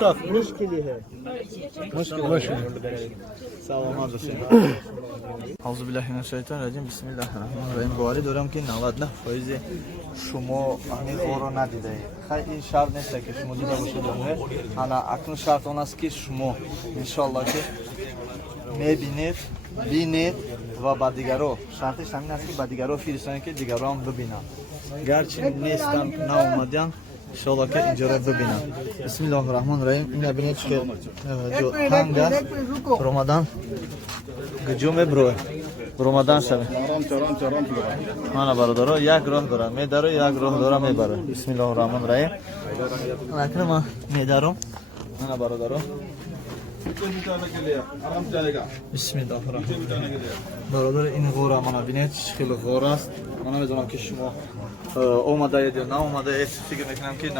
मुश्किल है Auzubillahiminash-shaytonir-rajim. Bismillahir-rahmanir-rahim. Boari دارم که 99% شما همین غورو ندیدید. خیلی این شرط نیست که شما دیده باشید. انا اکنون شرط اون است که شما ان شاء الله که میبینید بینید و با دیگرو شرطش همین است که با دیگرو فرستانید که دیگرو هم ببینن. گرچه نیستن ناامدن ان شاء الله که اینجا رو ببینن. بسم الله الرحمن الرحیم. این ببینید که جو تنگ است رمضان گجوم برو رمضان شب من برادر یک راه دارم میداره یک راه دارم میبره. بسم الله الرحمن الرحیم. اکنون ما میدارم من برادر بسم الله الرحمن الرحیم. برادر این غوره من ببینید خیلی غوره است. من میدونم که شما اومده اید یا نه اومده اید. فکر میکنم که 99%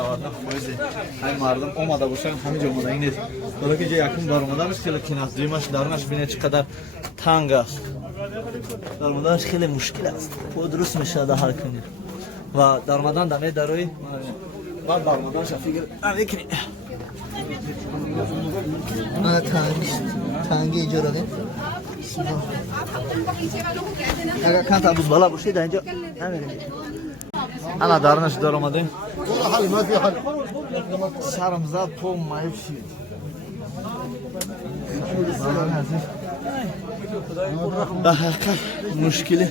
این مردم اومده باشن همینجا اومده این نیست. ولی که یکم در اومدنش خیلی کین است. دیمش درونش ببینید چقدر تنگ است. در اومدنش خیلی مشکل است. خود درست میشه در هر کنید و در اومدن دمه دروی بعد در اومدنش فکر میکنی نه تنگ اینجا داریم. اگر کانت ابوز بالا باشید اینجا نمیریم. انا درنش در اومدیم سرم زد پا مایب شید. در حقیقت مشکلی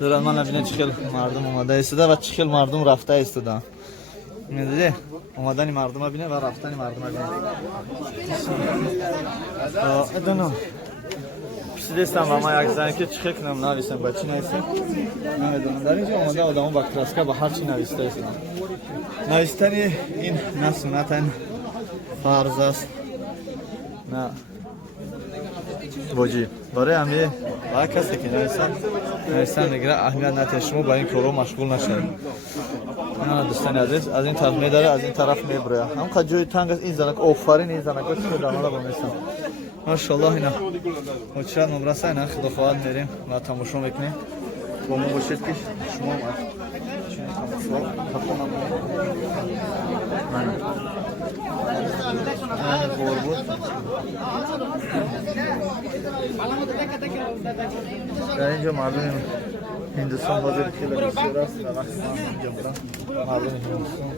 دارم. من نبینه چخیل مردم اومده ایستده و چخیل مردم رفته ایستده. میدیدی اومدنی مردم ها بینه و رفتنی مردم ها بینه. ادانو پسیدستم و ما یک زنی که چخیل کنم نویستم بچی نویستم. نمیدونم در اینجا اومده آدم ها بکترسکه با هر چی نویسته ایستم. نویستنی این نه سنت این فرض است نه واجب. برای همه با کسی که نویستن میگره اهمیت نده. شما با این کارو مشغول نشید. نه دوستان عزیز از این طرف میداره از این طرف میبره. هم جای تنگ است. این زنک آفرین این زنک چه در حال بامیستن ماشاءالله. اینا مچرد مبرسه اینا خدا خواهد میریم و تماشا میکنیم. با ما باشید که شما هم من خور بود در اینجا مردم هندوستان حاضر خیلی بسیار است. در وقت من اینجا برم مردم هندوستان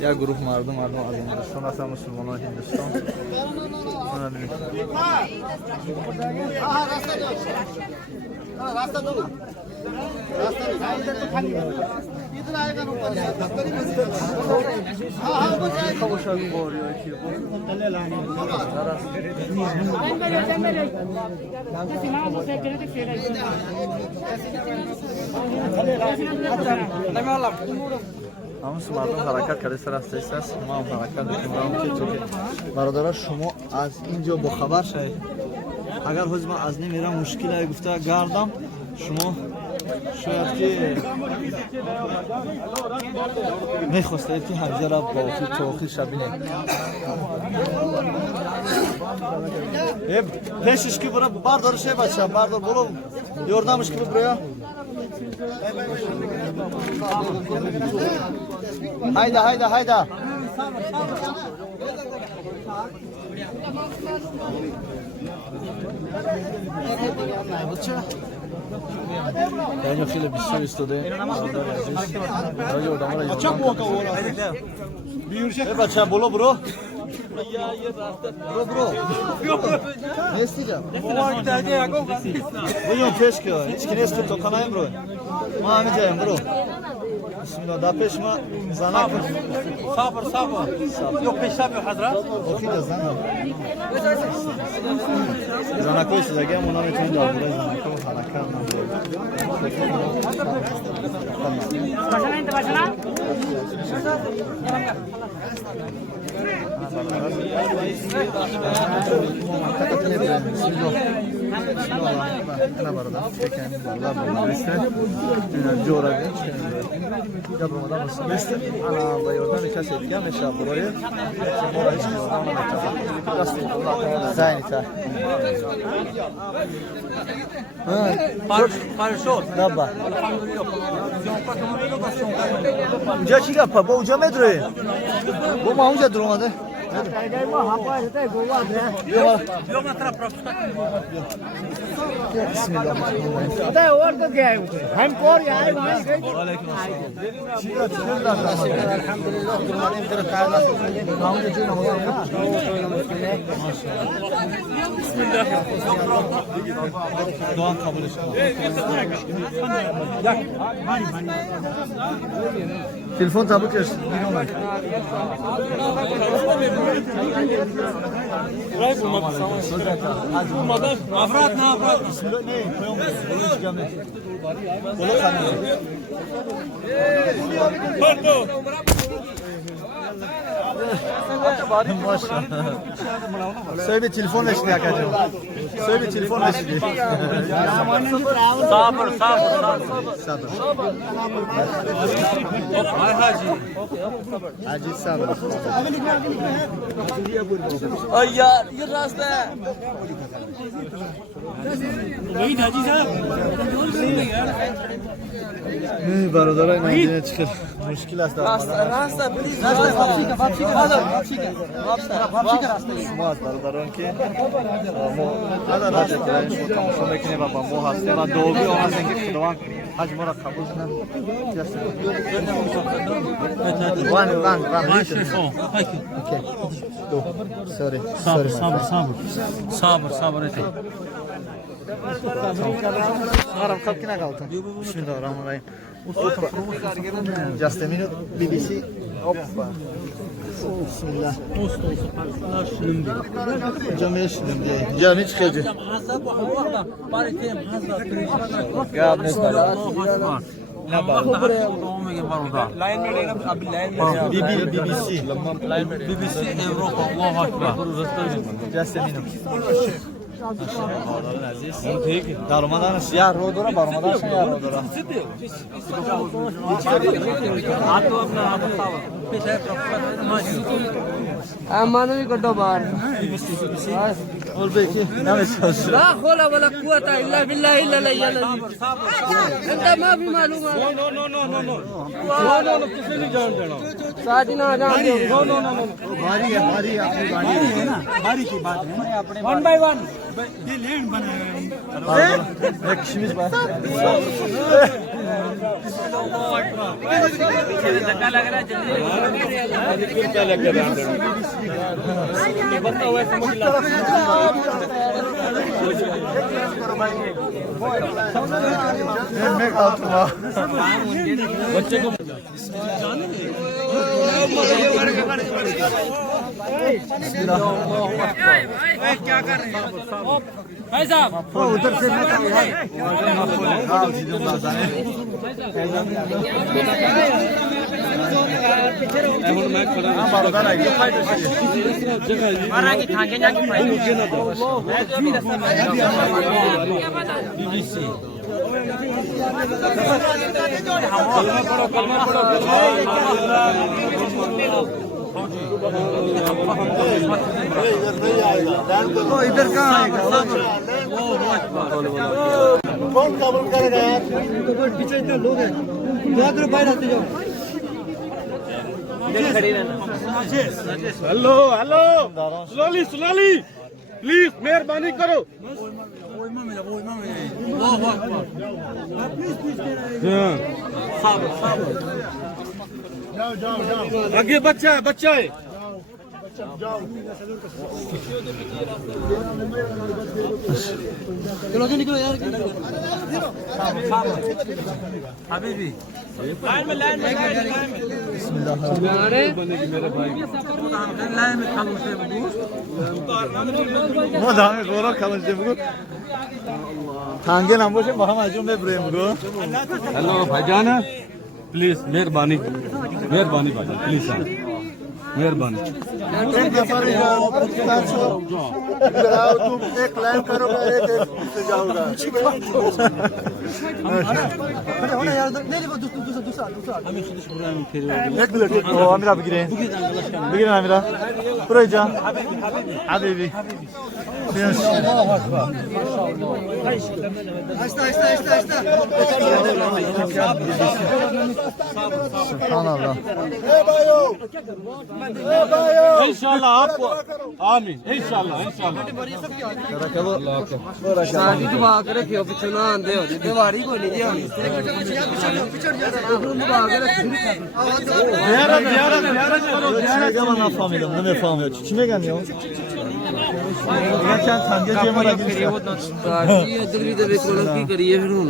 یک گروه مردم از هندوستان هستن مسلمانان هندوستان. من ببینید रास्ता दो रास्ता इधर तो खाली है इधर आएगा ना ऊपर हां हां बस आएगा वो सब बोल रही है कि वो तले लाने هم مردم حرکت کرده سر است است ما هم حرکت میکنیم که تو برادر شما از اینجا با خبر شید. اگر حزب از نمیرم مشکل گفته گردم شما شاید که میخواستید که حجه را با توقی شبینه پیشش که برای بردار شه بچه بردار برو یاردمش که برای hayda hayda hayda yani خیلی بسیار استوده بچه برو برو نیستی جا بایون پیش که هیچ که نیستی تو کنایم برو ما همه جایم برو بسم الله دا پیش ما زنک صبر yok peşab yok hazrat okuyda زنم زنکوی سزگه اونا میتونید داربوره زنکو حرکت نمید باشنا انت باشنا انا برادر چکن والله بنویسته جورا یا برادر بنویسته انا با یاردن کسی دیگه میشه برای ما رئیس کردن دست الله زین تا فرشاد دبا اینجا چی گپ با اونجا مدره با ما اونجا در اومده Doğan kabul etsin. Telefon tabuk yersin. Avrat ne avrat? Söyle bir telefon eşliği yakacağım. Söyle bir telefon eşliği. Sabır. Ay hacı. Acil sabır. Ay ya rasta. नहीं हाजी साहब Barodara yine çıkır. Müşkil hasta. रास्ता please Şumaz barodaron ki. Hada rahat ettiler. Şu tam şu mekine baba. Mo hasta var. Doğru ona senki kıdvan. Hacı Murat kabul etsin. One. Okay. Sorry. sabır ete. Aram kalkına kalktım. Bismillahirrahmanirrahim. Just a minute. BBC. Hoppa. Bismillah. Hocam yaşadım diye. Ya ne çıkacak? Ya ne kadar? Ne var? BBC. BBC Avrupa Allahu Ekber. Just a minute. Darmadan ya rodora barmadan şey ya rodora. Amano भी कटो बाहर Ol belki ne mesaj? لا حول ولا قوة إلا بالله إلا العلي أنت ما في معلومات किसी नहीं जान देना साथी ना जान दो भारी है आपकी भारी है ना भारी की बात है अपने वन बाय वन ये लैंड बना एक kişimiz var. धक्का लग रहा है Yemek altıma. बच्चे को क्या कर रहे हैं भाई साहब उधर से हाँ सीधे बाजार है हाँ बारोदार है क्या फाइट है मारा की थांगे जाके फाइट BBC तो इधर कहाँ आएगा कौन कबूल करेगा यार पीछे इतने लोग हैं क्या करो बाहर आते जाओ हेलो स्लोली प्लीज मेहरबानी करो आगे बच्चा है चलो आगे निकलो यार हबीबी लाइन में Ama daha sonra kalınca bu. Tange nambo se mahamajum me brem go. Hello भाईजान प्लीज मेहरबानी भाईजान प्लीज मेहरबानी एक नंबर जाओ तुम एक लाइन करोगे एक से जाओगा खड़े होना यार नहीं दूसरा एक मिनट ओ अमीरा बिगिरे अमीरा पूरा जा हबीबी Subhanallah. इंशाल्लाह आपको आमीन इंशाल्लाह इंशाल्लाह सारी दुआ के रखियो पिछे ना आंदे हो दीवारी को नहीं होनी दुआ के रखियो ziyaret करो ziyaret Yaman afamıyorum, ne mefamıyor. Kime gelmiyor? Geçen tane Cemal'a gitmişler. ਕਾਜੀ ਇਧਰ ਵੀ ਤੇ ਵੇਖੋ ਨਾ ਕੀ ਕਰੀਏ ਫਿਰ ਹੁਣ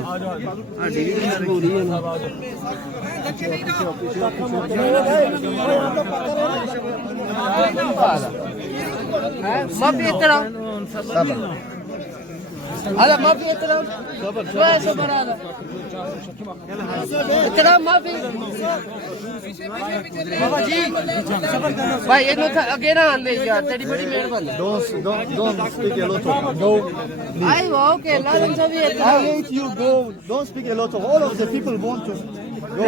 ਸਾਡੀ ਵੀ ਮਜਬੂਰੀ ਹੈ ਨਾ ਮਾਫੀ ਇਤਰਾ هذا ما في احترام شوية صبر هذا احترام ما في بابا جی भाई इन्हों अगे ना आंदे यार तेरी बड़ी मेहरबानी Don't speak a lot of. Go. आई वो के लालन सब ये I hate you. Go. Don't speak a lot of. All of the people want to. Go.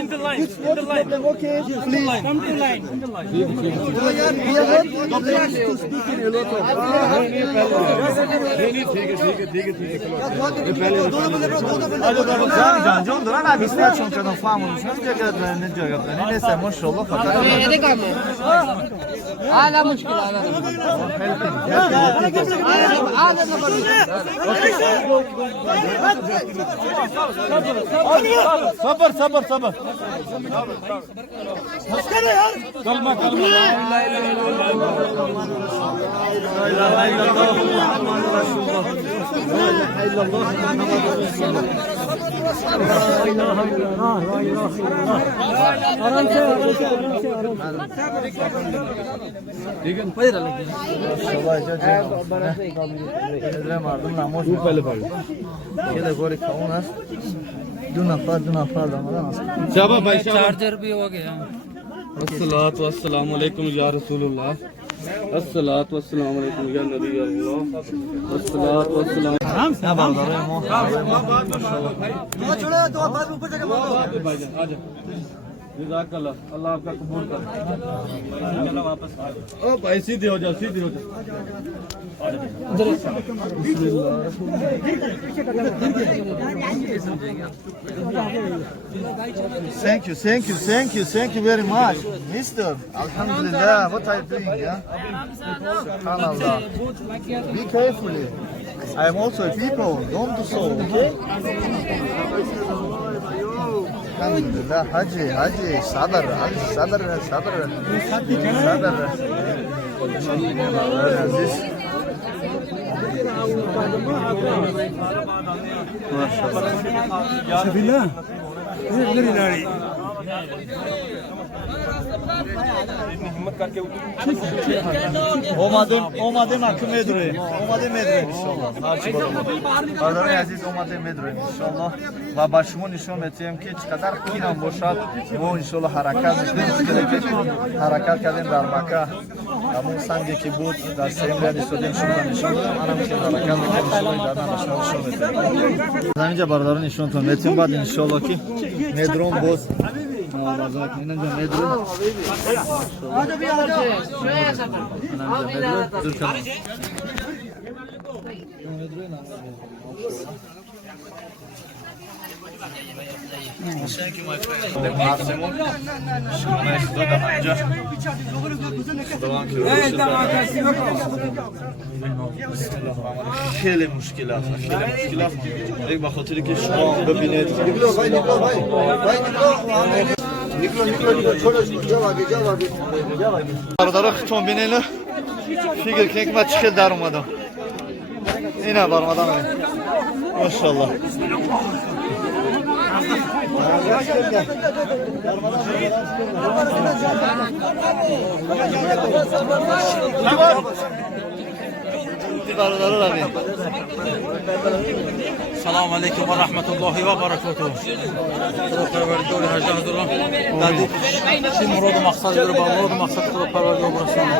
in the line It's not a problem. Okay. Please. come to line in the line We are not obliged to speak in a lot of. Can John Duran abi ister çünkü adam falan olmuş. Ne diyor? Neyse maşallah fakat. मेरे काम है आला मुश्किल आला आला number sabır sabır sabır kalma kalma La ilahe illallah Muhammedur Resulullah. La ilahe illallah Muhammedur Resulullah. शाबाश भाई शाबाश चार्जर भी हो गया अस्सलातु वस्सलामु अलैकुम या रसूलुल्लाह अस्सलातु वस्सलामु अलैकुम या नबी अल्लाह अस्सलातु वस्सलाम भाईजान आ जाओ जज़ाकल्लाह अल्लाह आपका कबूल करे चलो वापस आ जाओ ओ भाई सीधे हो जाओ सीधे हो जाओ Thank you very much, Mister. Alhamdulillah, what are you doing? Yeah, Subhanallah. Be careful. I am also a people. Don't do so. Okay? Alhamdulillah, Haji, Sadr, Sadr. Aziz. Omadım hakkım edre. Omadım edre inşallah. Harcı bakalım. Pardon aziz omadım edre inşallah. Ve başımı nişan edeyim ki kadar kiram boşalt. Bu inşallah harakat harakat kadın darmaka. Ama sanki ki bu da sevmeli söyledim şundan inşallah. Anam ki harakat inşallah da nişan edeyim. Zamince barların nişan tam metin bad inşallah ki medron boz. İnanca medron. هذا भी आ जाओ شوية صبر अभी ना Dur tamam. خیلی مشکلات یک بخاطر که شما ببینید برادر خطون بینید فکر کنید که من چخیل در اومدم اینه برمدم ماشاءالله السلام عليكم ورحمة الله وبركاته. شنو مراد مقصد دربا مراد مقصد پروردگار برسونه.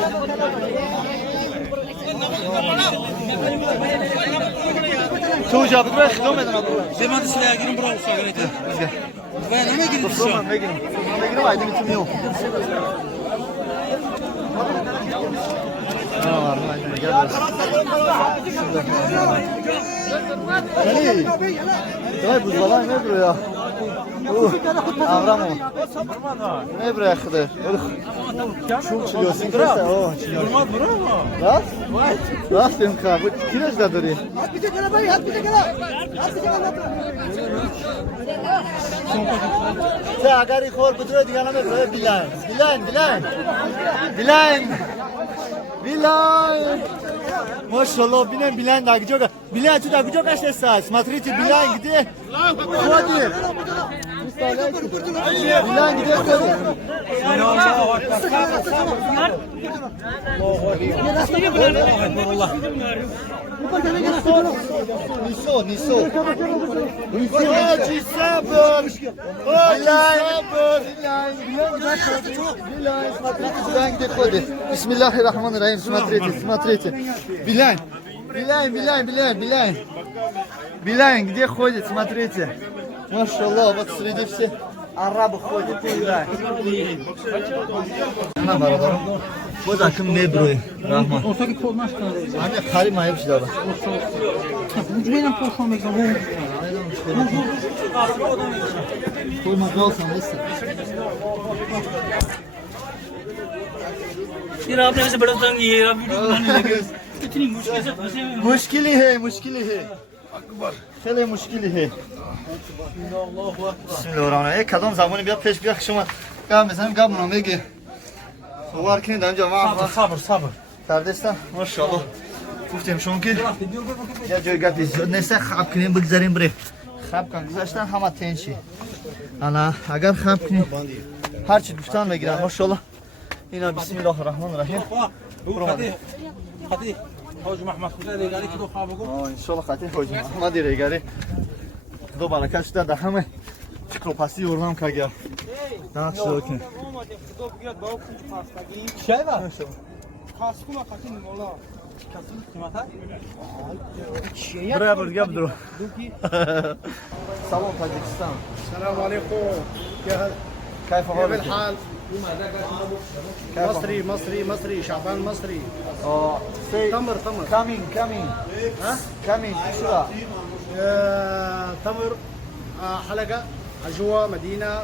تو جا بگو خدمت بدم زمان سلاح گیریم برای شاگردی. و نمیگیریم شما. بگیرم ayda bitmiyor. Ali, dayı buzdolabı nedir ya? Avramov. Ne bıraktı? Çok çiliyorsun. Oh, çiliyorsun. Rast? Rast diyorum ki bu kireç de duruyor. Sen agar iyi khor butro diye ne böyle bilen. Maşallah bilen daha güzel. Bilen tu daha güzel kaç saat. Смотрите, bilen gidiyor. Hadi. Bilen gidiyor. Niso. Hacı sabır. Bilen gidiyor. Hadi. Bismillahirrahmanirrahim. Смотрите. Bilen gidiyor. Hadi. Смотрите. Maşallah bak sırada все арабы ходят. Ana baralarım. Bu zakım ne bro? Rahman. Ortaki kolmaş kanı. Anne karim ayıp şey var. Ucuyla porşan mekan. Koyma olsan neyse. यार आपने ऐसे बड़ा तंग ये आप वीडियो बनाने लगे इतनी मुश्किल से फंसे हुए मुश्किल है. Akbar. Şöyle mushkili he. Bismillahirrahmanirrahim. Kadam zamanı bir peş bir akşama. Mesela gamına mege. Var ki daha önce var. sabır. Kardeşler maşallah. گفتیم شون که یا جای گپی زیاد نیست خب کنیم بگذاریم بریم خب کن گذاشتن همه تنشی انا اگر خب کنیم هر چی گفتن بگیرن ماشاءالله اینا بسم الله الرحمن الرحیم خدي حاج محمد خدا دیگری که دو خواب گفت ان شاء الله خاطر حاج محمد دیگری دو برکت شده در همه فکر و پسی اورم که گیا نه شو کن چای با خاصکو ما خاطر مولا برابر گپ درو سلام تاجیکستان السلام عليكم كيف حالك الحال؟ مصري شعبان مصري تمر coming شو تمر حلقة عجوة مدينة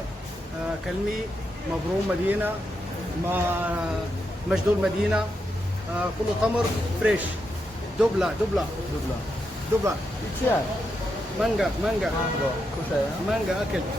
كلمي مبروم مدينة مجدول مدينة كله تمر فريش دبلة İçer. مانجا Kutaya. مانجا أكل